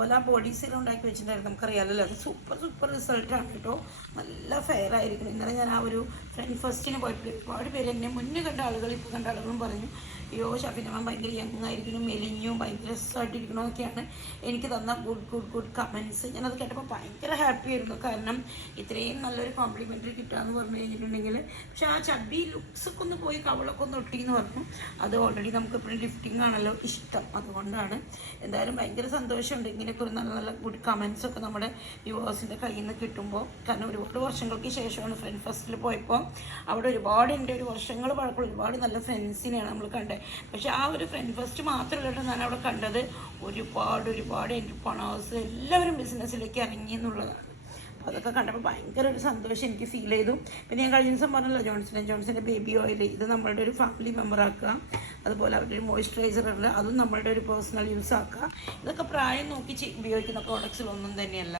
അതുപോലെ ആ body serum ഉണ്ടാക്കി വെച്ചിട്ടുണ്ടായിരുന്നു, നമുക്കറിയാമല്ലോ. അത് സൂപ്പർ റിസൾട്ടാണ് കേട്ടോ. നല്ല ഫെയർ ആയിരിക്കണം. ഇന്നലെ ഞാൻ ആ ഒരു ഫ്രണ്ട് ഫസ്റ്റിന് പോയിട്ട് ഒരുപാട് പേര് എന്നെ മുന്നേ കണ്ട ആളുകൾ ഇപ്പോൾ കണ്ട ആളുകളും പറഞ്ഞു, അയ്യോ ഷഫീനമ്മ ഭയങ്കര യങ് ആയിരിക്കണം, മെലിഞ്ഞും ഭയങ്കര രസമായിട്ടിരിക്കണമെന്നൊക്കെയാണ് എനിക്ക് തന്ന ഗുഡ് കമൻസ്. ഞാനത് കേട്ടപ്പോൾ ഭയങ്കര ഹാപ്പി ആയിരുന്നു. കാരണം ഇത്രയും നല്ലൊരു കോംപ്ലിമെൻ്ററി കിട്ടുകയെന്ന് പറഞ്ഞു കഴിഞ്ഞിട്ടുണ്ടെങ്കിൽ. പക്ഷെ ആ ചബ്ബി ലുക്സൊക്കെ ഒന്ന് പോയി കവളൊക്കെ ഒന്ന് ഒട്ടിയെന്ന് പറഞ്ഞു. അത് ഓൾറെഡി നമുക്ക് എപ്പോഴും ലിഫ്റ്റിംഗ് ആണല്ലോ ഇഷ്ടം, അതുകൊണ്ടാണ്. എന്തായാലും ഭയങ്കര സന്തോഷമുണ്ട് ഇങ്ങനെയൊക്കെ ഒരു നല്ല നല്ല ഗുഡ് കമൻസൊക്കെ നമ്മുടെ വ്യൂവേഴ്സിൻ്റെ കയ്യിൽ നിന്ന് കിട്ടുമ്പോൾ. കാരണം ഒരുപാട് വർഷങ്ങൾക്ക് ശേഷമാണ് ഫ്രണ്ട് ഫസ്റ്റിൽ പോയപ്പോൾ. അവിടെ ഒരുപാട് എൻ്റെ ഒരു വർഷങ്ങൾ പഴക്കമുള്ള ഒരുപാട് നല്ല ഫ്രണ്ട്സിനെയാണ് നമ്മൾ കണ്ടത്. പക്ഷേ ആ ഒരു ഫ്രണ്ട് ഫസ്റ്റ് മാത്രമല്ല ഞാൻ അവിടെ കണ്ടത്, ഒരുപാട് എൻ്റർപ്രണേഴ്സ് എല്ലാവരും ബിസിനസ്സിലേക്ക് ഇറങ്ങി എന്നുള്ളതാണ്. അപ്പോൾ അതൊക്കെ കണ്ടപ്പോൾ ഭയങ്കര ഒരു സന്തോഷം എനിക്ക് ഫീൽ ചെയ്തു. പിന്നെ ഞാൻ കഴിഞ്ഞ ദിവസം പറഞ്ഞല്ലോ ജോൺസൻ്റെ ബേബി ഓയിൽ, ഇത് നമ്മളുടെ ഒരു ഫാമിലി മെമ്പർ ആക്കുക. അതുപോലെ അവരുടെ ഒരു മോയ്സ്ചറൈസർ ഉണ്ട്, അതും നമ്മളുടെ ഒരു പേഴ്സണൽ യൂസ് ആക്കുക. ഇതൊക്കെ പ്രായം നോക്കി ഉപയോഗിക്കുന്ന പ്രോഡക്ട്സിലൊന്നും തന്നെയല്ല.